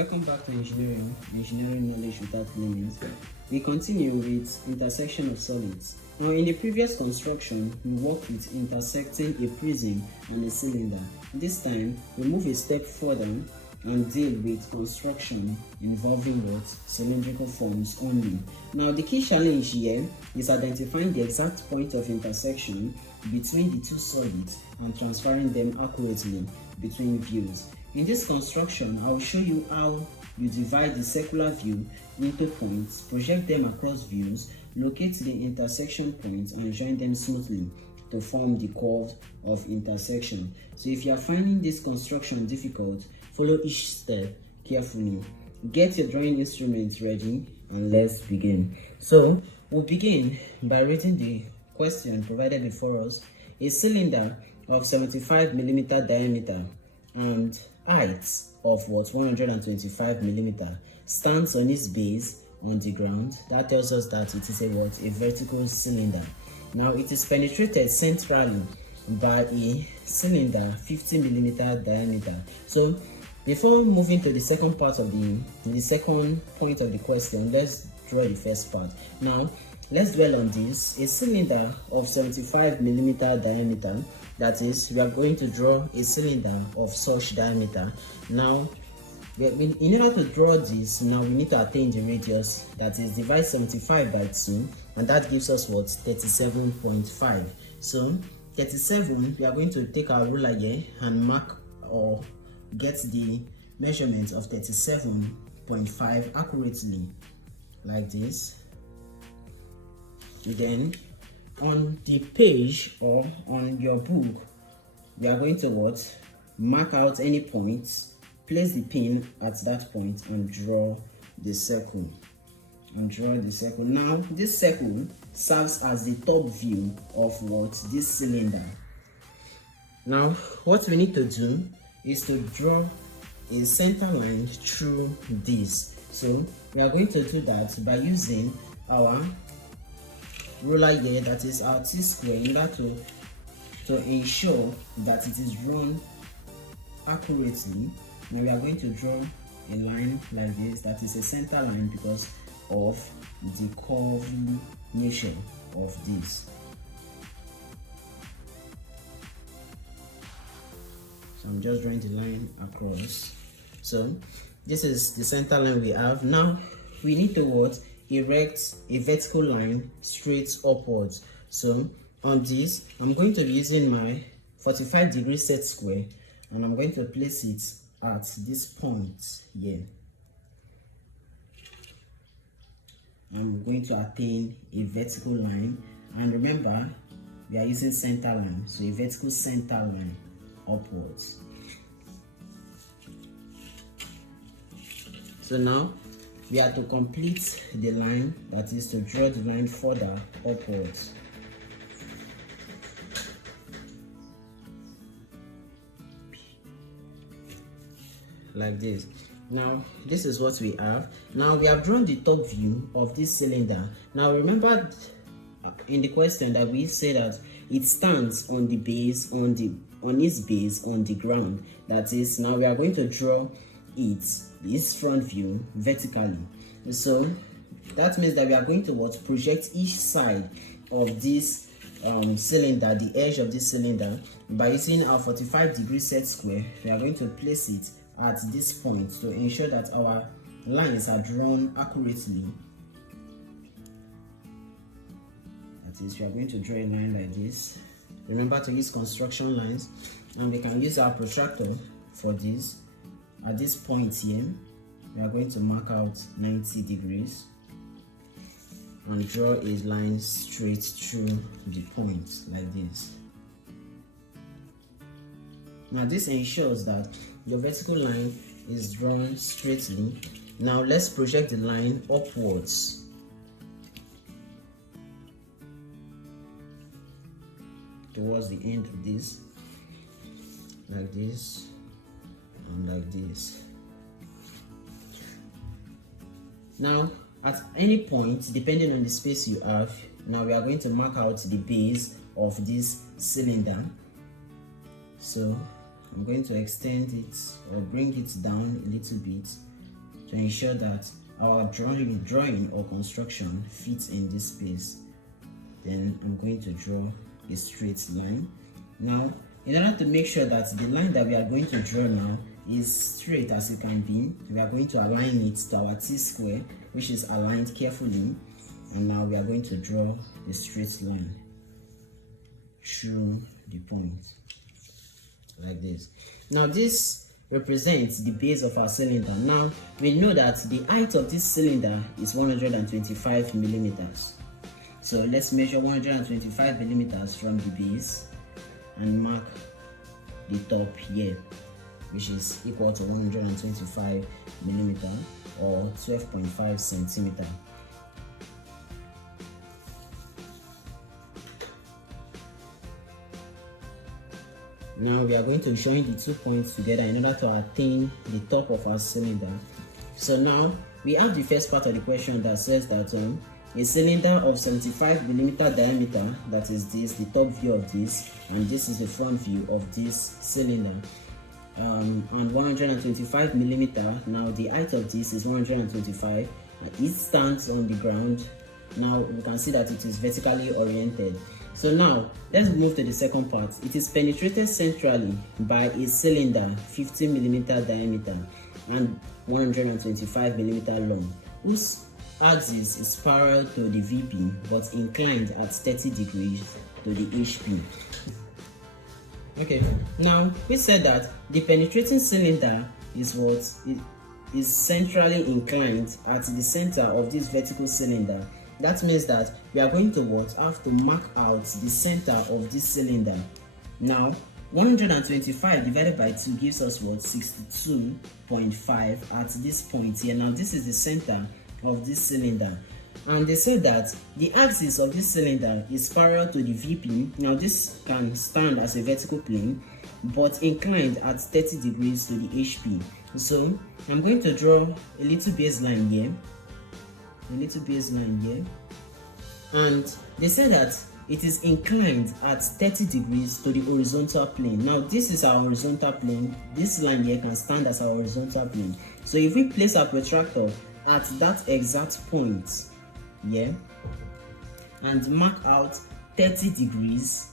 Welcome back to Engineering Knowledge Without Limits. We continue with intersection of solids. Now, in the previous construction, we worked with intersecting a prism and a cylinder. This time, we move a step further and deal with construction involving what? Cylindrical forms only. Now, the key challenge here is identifying the exact point of intersection between the two solids and transferring them accurately between views. In this construction, I will show you how you divide the circular view into points, project them across views, locate the intersection points, and join them smoothly to form the curve of intersection. So if you are finding this construction difficult, follow each step carefully. Get your drawing instruments ready and let's begin. So we'll begin by reading the question provided before us. A cylinder of 75 millimeter diameter and height of 125 millimeter stands on its base on the ground. That tells us that it is a vertical cylinder. Now it is penetrated centrally by a cylinder 50 millimeter diameter. So before moving to the second part of the second point of the question, let's draw the first part. Now let's dwell on this. A cylinder of 75 millimeter diameter, that is, we are going to draw a cylinder of such diameter. Now, in order to draw this, now we need to attain the radius, that is, divide 75 by 2, and that gives us what? 37.5. So, 37, we are going to take our ruler here and mark or get the measurement of 37.5 accurately, like this. Then on the page or on your book, we are going to mark out any points, place the pin at that point, and draw the circle. Now this circle serves as the top view of this cylinder. Now what we need to do is to draw a center line through this. So we are going to do that by using our ruler here, that is our T-square, in order to ensure that it is drawn accurately. Now we are going to draw a line like this, that is a center line because of the curvy nature of this. So I'm just drawing the line across. So this is the center line we have. Now we need to erect a vertical line straight upwards. So on this, I'm going to be using my 45-degree set square, and I'm going to place it at this point here. I'm going to attain a vertical line, and remember, we are using center line, so a vertical center line upwards. So now we are to complete the line, that is to draw the line further upwards. Like this. Now this is what we have. Now we have drawn the top view of this cylinder. Now remember in the question that we say that it stands on the base, on its base on the ground. That is, now we are going to draw this front view vertically. So that means that we are going to project each side of this cylinder, the edge of this cylinder, by using our 45-degree set square. We are going to place it at this point to ensure that our lines are drawn accurately. That is, we are going to draw a line like this. Remember to use construction lines, and we can use our protractor for this. At this point here, we are going to mark out 90 degrees and draw a line straight through the point like this. Now this ensures that the vertical line is drawn straightly. Now let's project the line upwards. Towards the end of this, like this and like this. Now at any point, depending on the space you have, now we are going to mark out the base of this cylinder. So I'm going to extend it or bring it down a little bit to ensure that our drawing or construction fits in this space. Then I'm going to draw a straight line. Now, in order to make sure that the line that we are going to draw now is straight as it can be, we are going to align it to our T-square, which is aligned carefully. And now we are going to draw a straight line through the point, like this. Now this represents the base of our cylinder. Now we know that the height of this cylinder is 125 millimeters. So let's measure 125 millimeters from the base and mark the top here, which is equal to 125 millimeter or 12.5 centimeter. Now we are going to join the 2 points together in order to attain the top of our cylinder. So now we have the first part of the question that says that a cylinder of 75 millimeter diameter, that is this, the top view of this, and this is the front view of this cylinder, and 125 millimeter. Now the height of this is 125. It stands on the ground. Now we can see that it is vertically oriented. So now let's move to the second part. It is penetrated centrally by a cylinder 50 millimeter diameter and 125 millimeter long, whose axis is parallel to the VP but inclined at 30 degrees to the HP. Okay, now we said that the penetrating cylinder is what is centrally inclined at the center of this vertical cylinder. That means that we are going to have to mark out the center of this cylinder. Now 125 divided by 2 gives us what? 62.5 at this point here. Now this is the center of this cylinder, and they said that the axis of this cylinder is parallel to the VP. Now this can stand as a vertical plane but inclined at 30 degrees to the HP. So I'm going to draw a little baseline here, and they say that it is inclined at 30 degrees to the horizontal plane. Now this is our horizontal plane. This line here can stand as our horizontal plane. So if we place our protractor at that exact point here and mark out 30 degrees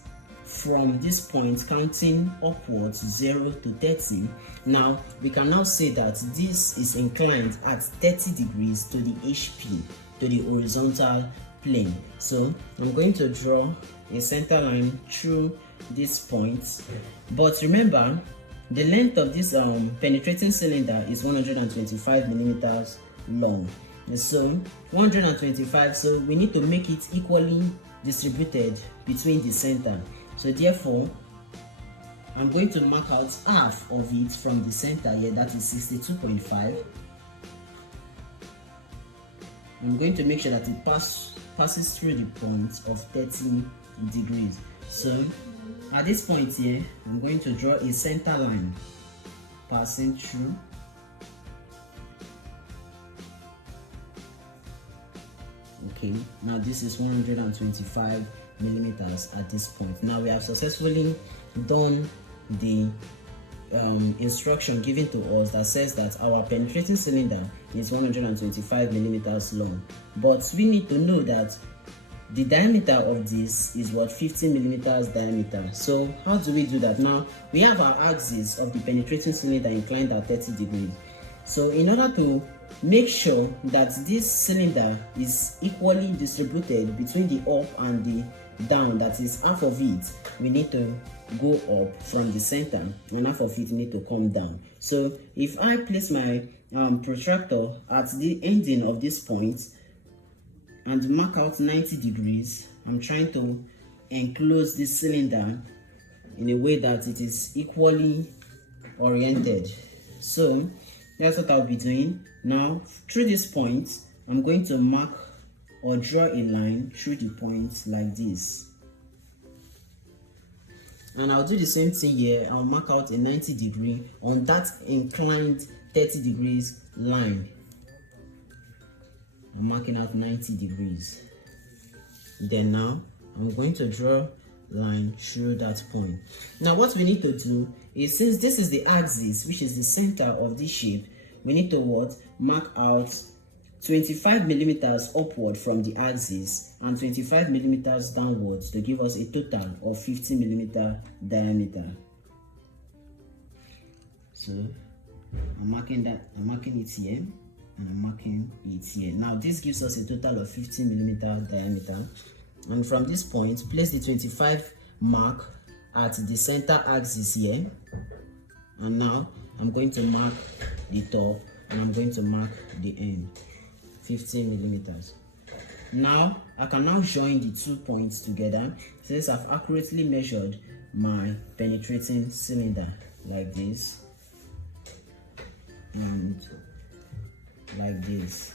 from this point, counting upwards 0 to 30, now we can now say that this is inclined at 30 degrees to the HP, to the horizontal plane. So I'm going to draw a center line through this point, but remember the length of this penetrating cylinder is 125 millimeters long. So 125, so we need to make it equally distributed between the center. So therefore I'm going to mark out half of it from the center here, that is 62.5. I'm going to make sure that it passes through the point of 30 degrees. So at this point here, I'm going to draw a center line passing through. Okay, now this is 125 millimeters at this point. Now we have successfully done the instruction given to us that says that our penetrating cylinder is 125 millimeters long, but we need to know that the diameter of this is what? 50 millimeters diameter. So how do we do that? Now we have our axis of the penetrating cylinder inclined at 30 degrees. So in order to make sure that this cylinder is equally distributed between the up and the down, that is half of it we need to go up from the center and half of it need to come down. So if I place my protractor at the ending of this point and mark out 90 degrees, I'm trying to enclose this cylinder in a way that it is equally oriented. So that's what I'll be doing. Now through this point, I'm going to mark or draw a line through the point like this, and I'll do the same thing here. I'll mark out a 90 degree on that inclined 30 degrees line. I'm marking out 90 degrees. Then now I'm going to draw a line through that point. Now what we need to do is, since this is the axis, which is the center of this shape, we need to mark out 25 millimeters upward from the axis and 25 millimeters downwards to give us a total of 50 millimeter diameter. So I'm marking it here, and I'm marking it here. Now this gives us a total of 50 millimeter diameter, and from this point place the 25 mark at the center axis here, and now I'm going to mark the top and I'm going to mark the end, 50 millimeters. Now I can now join the 2 points together since I've accurately measured my penetrating cylinder, like this and like this.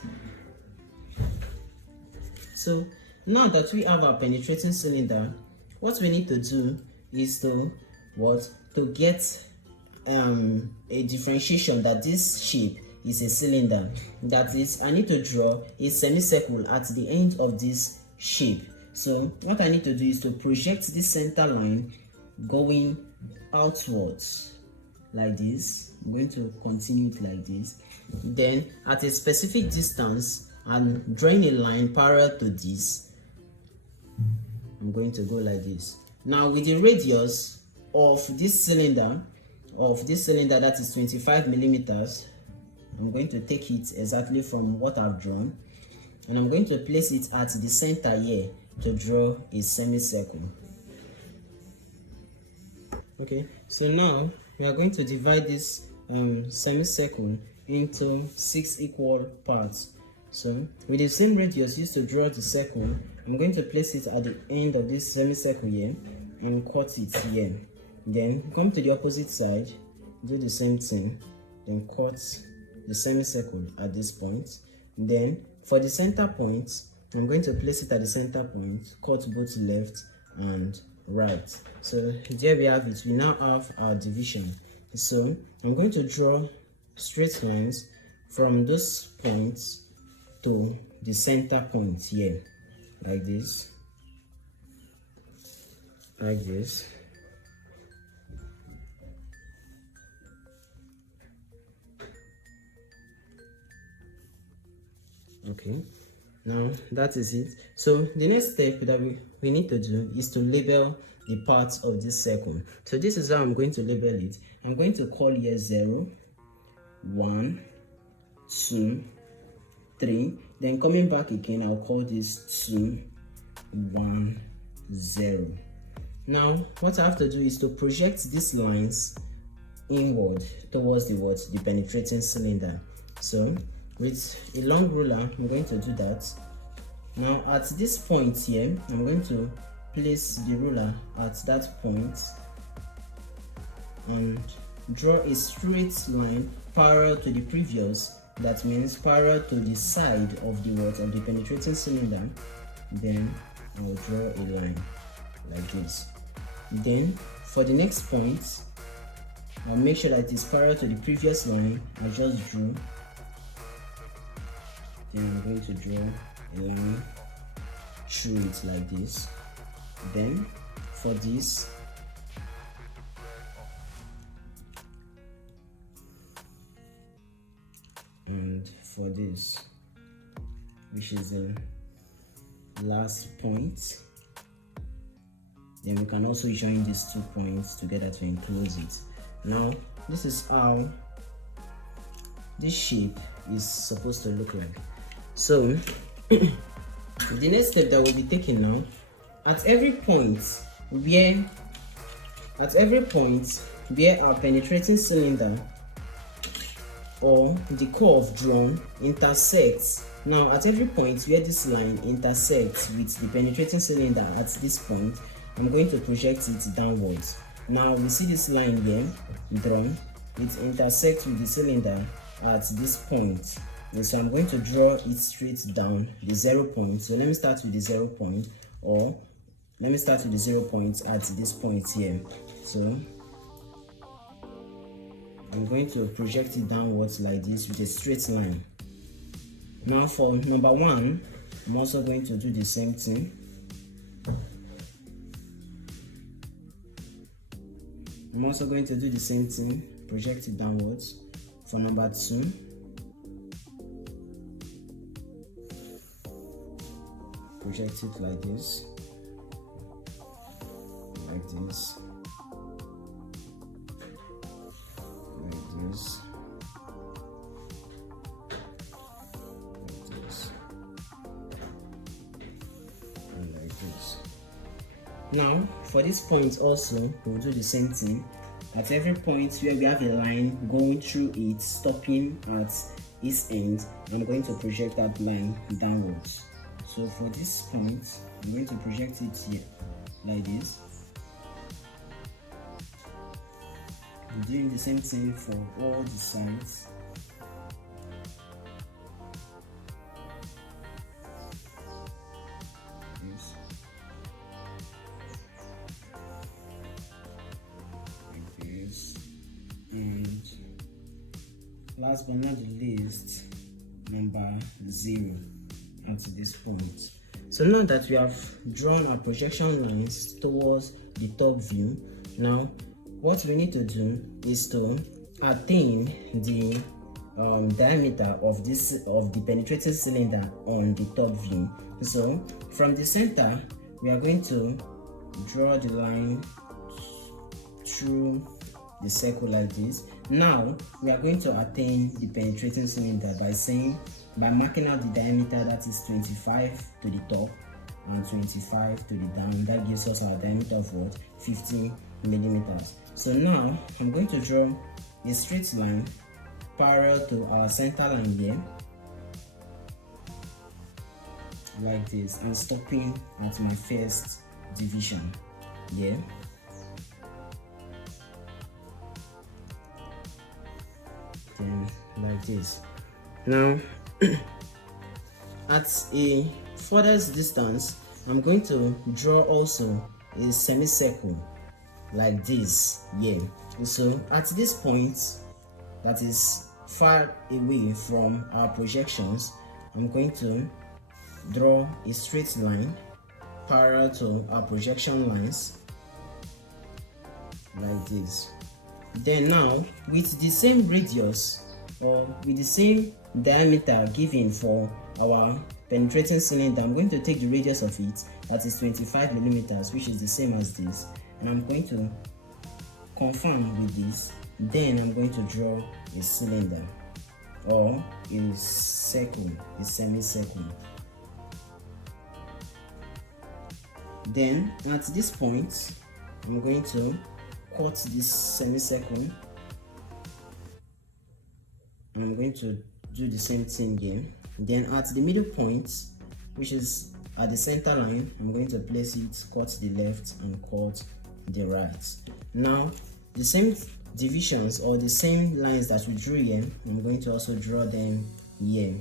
So now that we have our penetrating cylinder, what we need to do is to get a differentiation that this shape is a cylinder. That is, I need to draw a semicircle at the end of this shape. So what I need to do is to project this center line going outwards like this. I'm going to continue it like this. Then at a specific distance, I'm drawing a line parallel to this. I'm going to go like this. Now with the radius of this cylinder that is 25 millimeters, I'm going to take it exactly from what I've drawn, and I'm going to place it at the center here to draw a semicircle. Okay, so now we are going to divide this semicircle into 6 equal parts. So with the same radius used to draw the circle, I'm going to place it at the end of this semicircle here and cut it here. Then come to the opposite side, do the same thing, then cut the semicircle at this point. Then for the center point, I'm going to place it at the center point, cut both left and right. So there we have it. We now have our division. So I'm going to draw straight lines from those points to the center point here, like this, like this. Okay, now that is it. So the next step that we need to do is to label the parts of this circle. So this is how I'm going to label it. I'm going to call here 0, 1, 2, 3. Then coming back again, I'll call this 2, 1, 0. Now what I have to do is to project these lines inward towards the penetrating cylinder. So with a long ruler, I'm going to do that. Now at this point here, I'm going to place the ruler at that point and draw a straight line parallel to the previous. That means parallel to the side of the penetrating cylinder. Then I'll draw a line like this. Then for the next point, I'll make sure that it is parallel to the previous line I just drew. Then I'm going to draw a line through it like this. Then for this, and for this, which is the last point, then we can also join these 2 points together to enclose it. Now this is how this shape is supposed to look like. So the next step that we'll be taking now, at every point where our penetrating cylinder or the curve drawn intersects. Now at every point where this line intersects with the penetrating cylinder at this point, I'm going to project it downwards. Now we see this line here drawn, it intersects with the cylinder at this point. And so I'm going to draw it straight down, the 0 point. So let me start with the 0 point, or let me start with the 0 point at this point here. So I'm going to project it downwards like this with a straight line. Now for number 1, I'm also going to do the same thing. I'm also going to do the same thing, project it downwards. For number 2, project it like this, like this, like this, like this, and like this. Now for this point also, we'll do the same thing. At every point where we have a line going through it, stopping at its end, I'm going to project that line downwards. So for this point, I'm going to project it here, like this. I'm doing the same thing for all the sides. Yes. Like this. And last but not the least, number 0 at this point. So now that we have drawn our projection lines towards the top view, now what we need to do is to attain the diameter of the penetrating cylinder on the top view. So from the center, we are going to draw the line through the circle like this. Now we are going to attain the penetrating cylinder by marking out the diameter, that is 25 to the top and 25 to the down. That gives us our diameter of what? 15 millimeters. So now I'm going to draw a straight line parallel to our center line here, like this, and stopping at my first division here. Then like this. Now at a furthest distance, I'm going to draw also a semicircle like this here. So at this point, that is far away from our projections, I'm going to draw a straight line parallel to our projection lines like this. Then now with the same radius or with the same diameter given for our penetrating cylinder, I'm going to take the radius of it, that is 25 millimeters, which is the same as this, and I'm going to confirm with this. Then I'm going to draw a cylinder or a circle, a semicircle. Then at this point, I'm going to cut this semicircle. I'm going to do the same thing again. Then at the middle point, which is at the center line, I'm going to place it, cut the left and cut the right. Now the same divisions or the same lines that we drew here, I'm going to also draw them here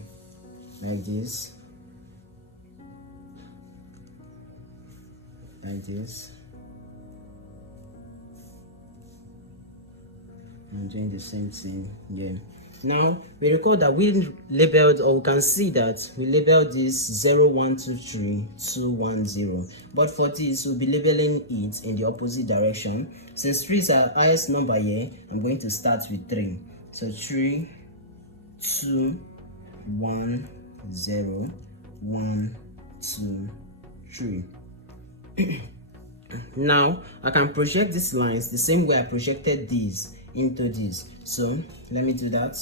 like this, like this. I'm doing the same thing here. Now we recall that we labeled, or we can see that we labeled this 0, 1, 2, 3, 2, 1, 0. But for this, we'll be labeling it in the opposite direction. Since 3 is our highest number here, I'm going to start with 3. So 3, 2, 1, 0, 1, 2, 3. Now I can project these lines the same way I projected these into this. So let me do that.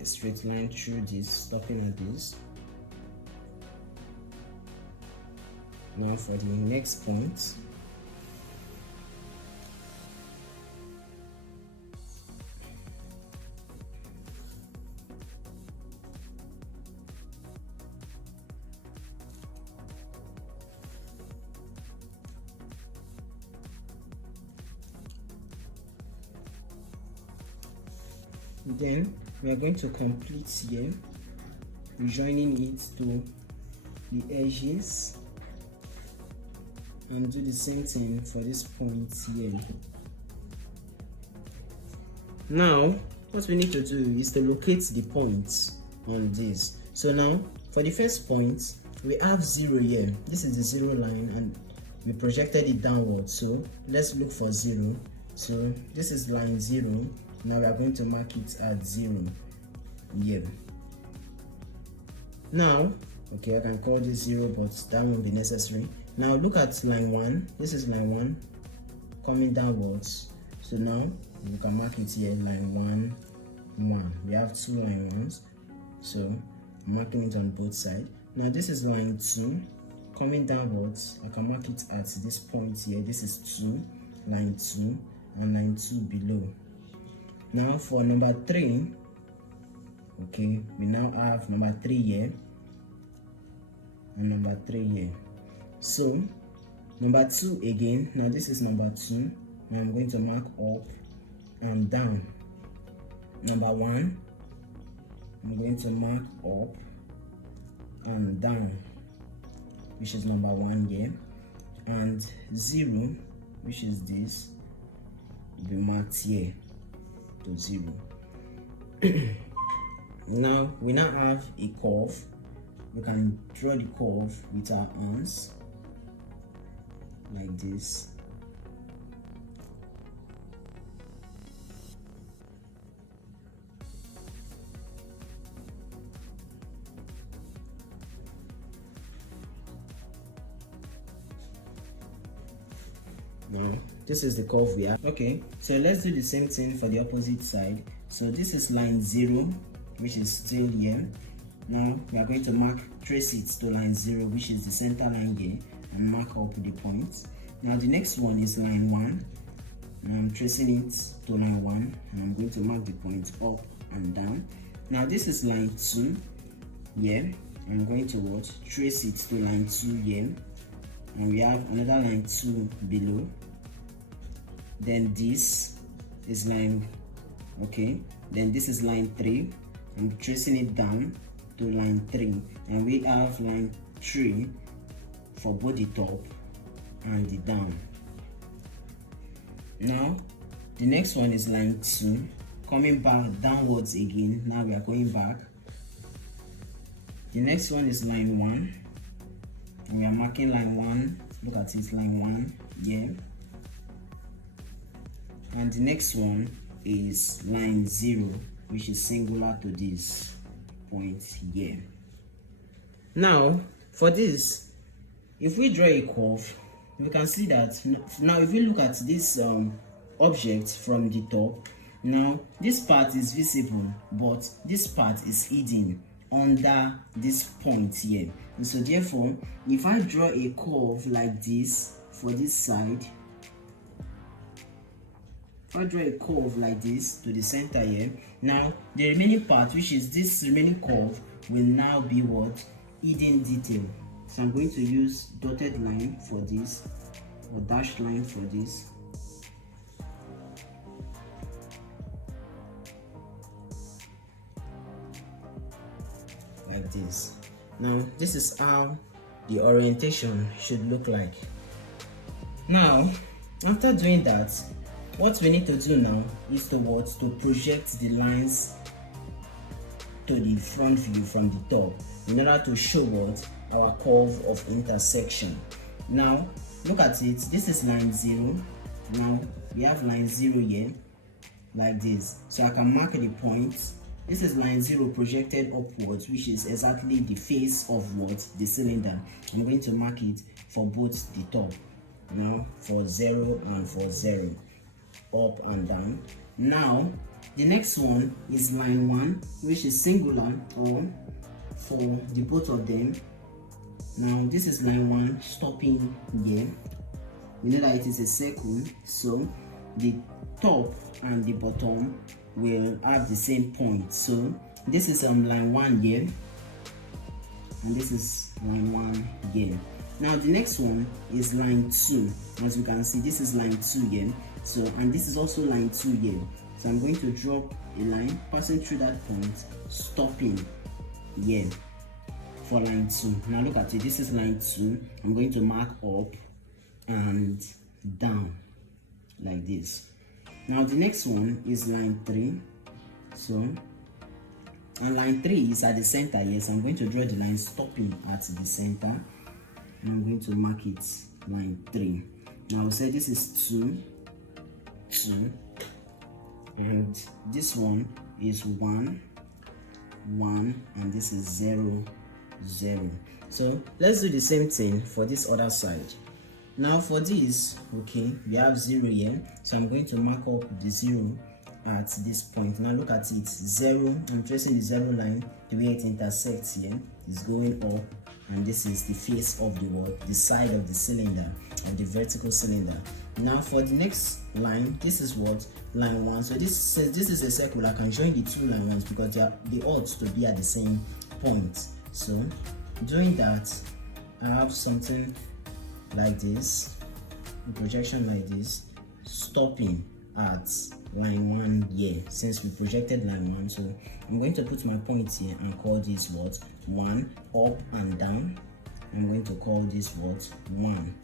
A straight line through this, stopping at this. Now for the next point, then we are going to complete here, rejoining it to the edges, and do the same thing for this point here. Now what we need to do is to locate the points on this. So now for the first point, we have 0 here. This is the 0 line and we projected it downward, so let's look for 0. So this is line 0. Now we are going to mark it at 0. Yeah. Now, okay, I can call this 0, but that won't be necessary. Now look at line 1. This is line 1 coming downwards. So now you can mark it here, line 1, 1. We have 2 line 1s, so I'm marking it on both sides. Now this is line 2 coming downwards. I can mark it at this point here. This is 2, line 2, and line 2 below. Now for number 3, okay, we now have number 3 here and number 3 here. So number 2 again. Now this is number 2. Now I'm going to mark up and down. Number 1, I'm going to mark up and down, which is number 1 here, and 0, which is this, will be marked here to 0. Now we now have a curve. We can draw the curve with our hands like this. Now this is the curve we have. Okay, so let's do the same thing for the opposite side. So this is line 0, which is still here. Now we are going to trace it to line 0, which is the center line here, and mark up the points. Now the next one is line 1. Now I'm tracing it to line 1, and I'm going to mark the points up and down. Now this is line 2 here. I'm going to trace it to line 2 here, and we have another line 2 below. Then this is line, okay, then this is line 3. I'm tracing it down to line 3, and we have line 3 for both the top and the down. Now the next one is line 2 coming back downwards again. Now we are going back. The next one is line 1, and we are marking line 1. Look at it, line 1 here. And the next one is line 0, which is singular to this point here. Now for this, if we draw a curve, we can see that now if we look at this object from the top, now this part is visible, but this part is hidden under this point here. And so therefore, if I draw a curve like this for this side, if I draw a curve like this to the center here, now the remaining part, which is this remaining curve, will now be what? Hidden detail. So I'm going to use dotted line for this, or dashed line for this. Like this. Now this is how the orientation should look like. Now after doing that, what we need to do now is to project the lines to the front view from the top in order to show what our curve of intersection. Now look at it. This is line 0. Now we have line 0 here like this, so I can mark the point. This is line 0 projected upwards, which is exactly the face of what? The cylinder. I'm going to mark it for both the top. Now for 0 and for 0, up and down. Now the next one is line 1, which is singular, or for the both of them. Now this is line 1 stopping here. You know that it is a circle, so the top and the bottom will have the same point. So this is line 1 here, and this is line 1 here. Now the next one is line 2. As you can see, this is line 2 here. So, and this is also line 2 here. So I'm going to draw a line passing through that point, stopping here for line 2. Now look at it. This is line 2. I'm going to mark up and down like this. Now the next one is line 3. So, and line 3 is at the center here. So I'm going to draw the line stopping at the center, and I'm going to mark it line 3. Now we'll say this is 2, 2, and this one is 1, 1, and this is 0, 0. So let's do the same thing for this other side. Now for this, okay, we have 0 here, so I'm going to mark up the 0 at this point. Now look at it, 0, I'm tracing the 0 line, the way it intersects here is going up, and this is the face of the wall, the side of the cylinder, of the vertical cylinder. Now for the next line, this is what? Line 1. So this says this is a circle. I can join the two line ones because they ought to be at the same point. So doing that, I have something like this, a projection like this, stopping at line 1 here, since we projected line 1. So I'm going to put my point here and call this what? 1, up and down. I'm going to call this what? 1.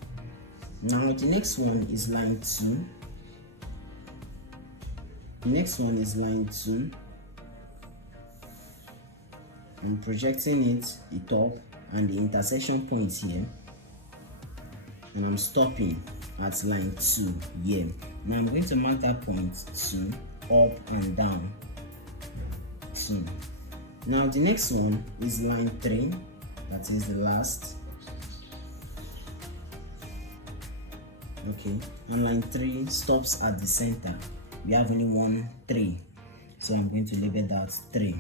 Now the next one is line 2. The next one is line 2. I'm projecting it, the top and the intersection point here, and I'm stopping at line 2 here. Now I'm going to mark that point 2, up and down 2. Now the next one is line 3, that is the last. Okay, and line 3 stops at the center. We have only 1, 3, so I'm going to label that 3.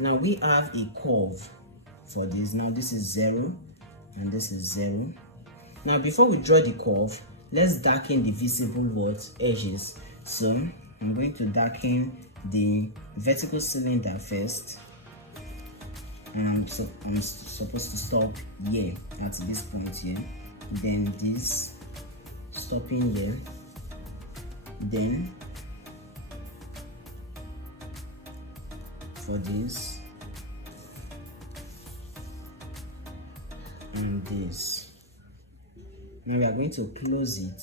Now we have a curve for this. Now this is 0 and this is 0. Now before we draw the curve, let's darken the visible what? Edges. So I'm going to darken the vertical cylinder first, and I'm supposed to stop here at this point here, then this, stopping here, then for this and this. Now we are going to close it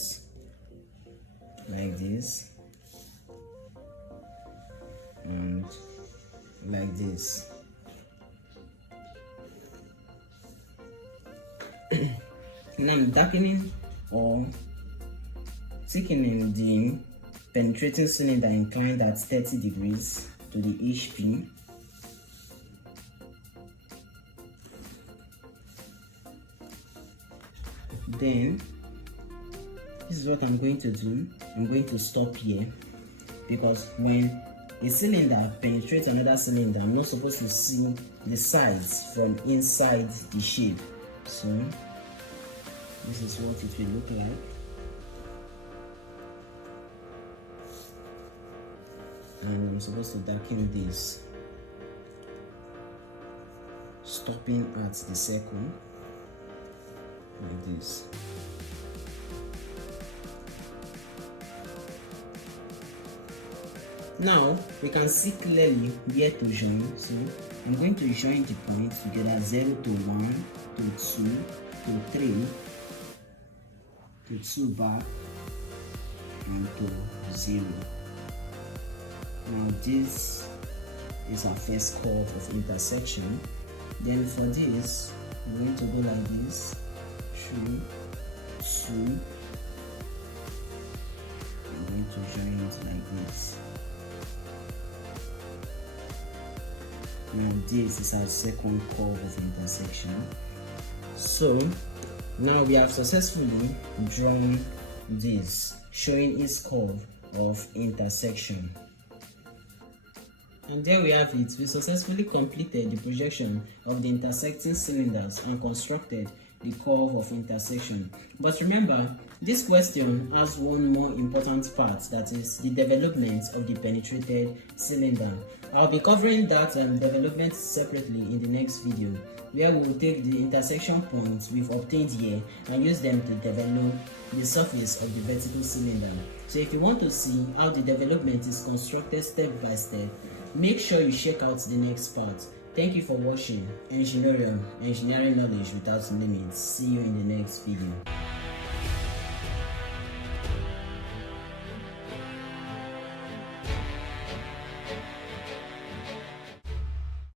like this and like this. Now I'm darkening or thickening the penetrating cylinder inclined at 30 degrees to the HP. Then this is what I'm going to do. I'm going to stop here, because when a cylinder penetrates another cylinder, I'm not supposed to see the sides from inside the shape. So this is what it will look like. And I'm supposed to darken this, stopping at the circle like this. Now we can see clearly where to join. So I'm going to join the points together, 0 to 1 to 2 to 3 to 2 back and to 0. Now this is our first curve of intersection. Then for this, I'm going to go like this, 3, 2. I'm going to join it like this. Now this is our second curve of intersection. So now we have successfully drawn this, showing its curve of intersection. And there we have it. We successfully completed the projection of the intersecting cylinders and constructed the curve of intersection. But remember, this question has one more important part, that is the development of the penetrated cylinder. I'll be covering that development separately in the next video, where we will take the intersection points we've obtained here and use them to develop the surface of the vertical cylinder. So if you want to see how the development is constructed step by step, make sure you check out the next part. Thank you for watching Enginorium, engineering knowledge without limits. See you in the next video.